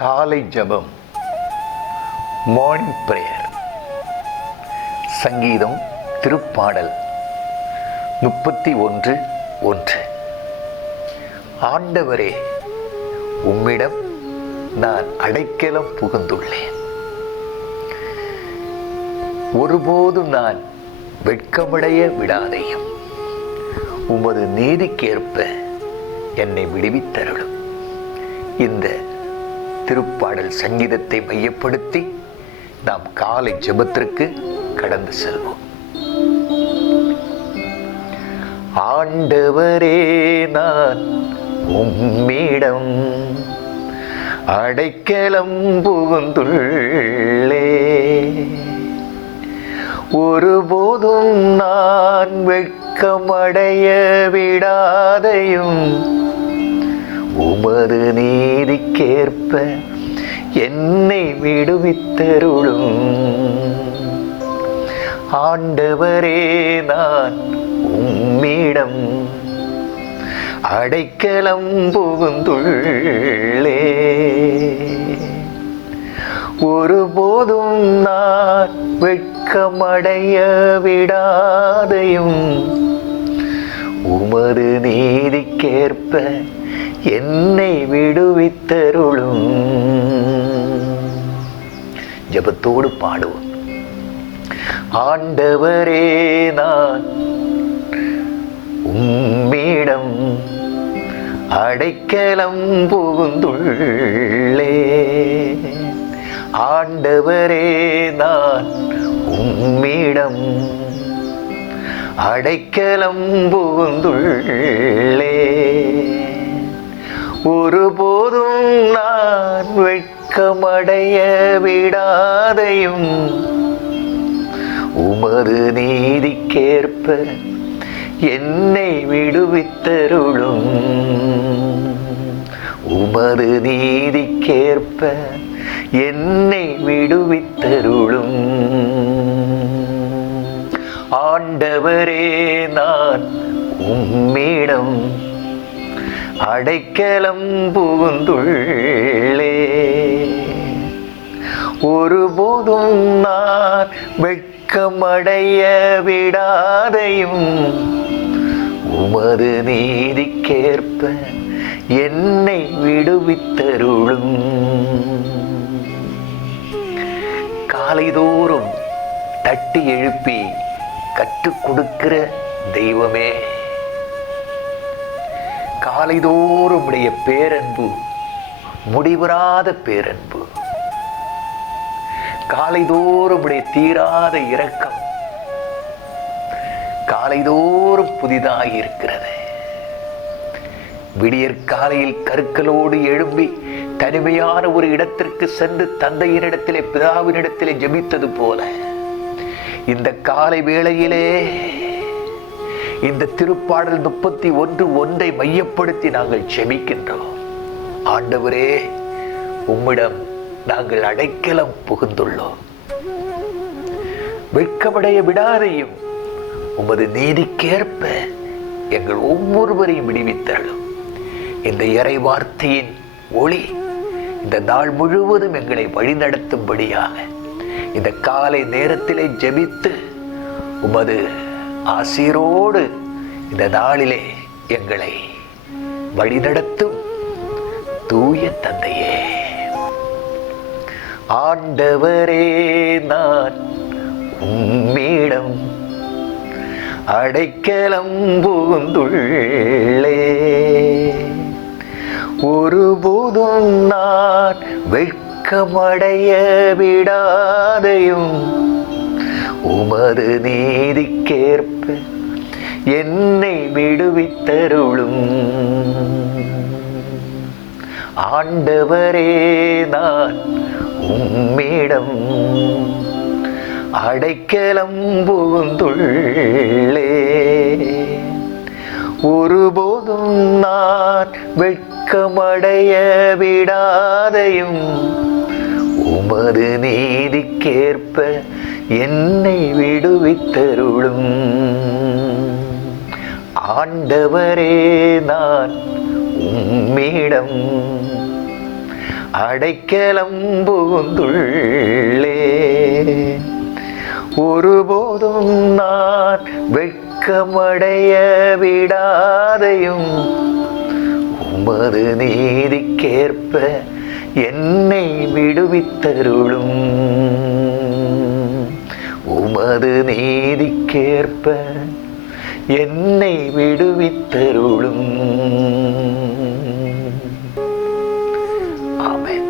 காலை ஜெபம், morning prayer. சங்கீதம் திருப்பாடல் 31:1. ஆண்டவரே, உம்மிடம் நான் அடைக்கலம் புகுந்துள்ளேன். ஒருபோதும் நான் வெட்கமடைய விடாதையும் உமது நீதிக்கேற்ப என்னை விடுவித்தருளும். இந்த திருப்பாடல் சங்கீதத்தை மையப்படுத்தி நாம் காலை ஜெபத்திற்கு கடந்து செல்வோம். ஆண்டவரே, நான் உம்மிடம் அடைக்கலம் புகுந்துள்ளே. ஒருபோதும் நான் வெட்கமடைய விடாதையும் உமது நீதிக்கேற்ப என்னை விடுவித்தருளும். ஆண்டவரே, நான் உம்மிடம் அடைக்கலம் புகுந்துள்ளே. ஒருபோதும் நான் வெட்கமடைய விடாதையும் உமது நீதிக்கேற்ப என்னை விடுவித்தருளும். ஜெபத்தோடு பாடுவோம். ஆண்டவரே, நான் உம்மிடம் அடைக்கலம் புகுந்துள்ளே. ஆண்டவரே, நான் உம்மிடம் அடைக்கலம் புகுந்துள்ளே. ஒருபோதும் நான் வெட்கமடைய விடாதையும் உமது நீதிக்கேற்ப என்னை விடுவித்தருளும். உமது நீதிக்கேற்ப என்னை விடுவித்தருளும். ஆண்டவரே, நான் உம்மிடம் அடைக்கலம் புகுந்துள்ளே. ஒருபோதும் நான் வெட்கமடைய விடாதையும் உமது நீதிக்கேற்ப என்னை விடுவித்தருளும். காலைதோறும் தட்டி எழுப்பி கற்றுக் கொடுக்கிற தெய்வமே, காலைதோறும் உடைய பேரன்பு, முடிவராத பேரன்பு, காலைதோறும் உடைய தீராத இரக்கம் காலைதோறும் புதிதாக இருக்கிறது. விடியற் காலையில் கருக்களோடு எழும்பி தனிமையான ஒரு இடத்திற்கு சென்று தந்தையினிடத்திலே பிதாவினிடத்திலே ஜெபித்தது போல இந்த காலை வேளையிலே இந்த திருப்பாடல் 31:1 மையப்படுத்தி நாங்கள் ஜெபிக்கின்றோம். ஆண்டவரே, உம்மிடம் நாங்கள் அடைக்கலம் புகுந்துள்ளோம். வெட்கமடைய விடாதையும் உமது நீதிக்கேற்ப எங்கள் ஒவ்வொருவரையும் விடுவித்தருளும். இந்த இறை வார்த்தையின் ஒளி இந்த நாள் முழுவதும் எங்களை வழிநடத்தும்படியாக இந்த காலை நேரத்திலே ஜெபித்து உமது ஆசீரோடு இந்த நாளிலே எங்களை வழிநடத்தும் தூய தந்தையே. ஆண்டவரே, நான் உம்மிடம் அடைக்கலம் புகுந்துள்ளே. ஒருபோதும் நான் வெட்கமடைய விடாதையும் உமது நீதிக்கேற்ப என்னை விடுவித்தருளும். ஆண்டவரே, நான் உம்மிடம் அடைக்கலம் புகுந்துள்ளே. ஒருபோதும் நான் வெட்கமடைய விடாதையும் உமது நீதிக்கேற்ப என்னை விடுவித்தருளும். ஆண்டவரே, நான் உம்மிடம் அடைக்கலம் புகுந்துள்ளே. ஒருபோதும் நான் வெட்கமடைய விடாதையும் உமது நீதிக்கேற்ப என்னை விடுவித்தருளும். உமது நீதிக்கேற்ப என்னை விடுவித்தருளும். ஆமென்.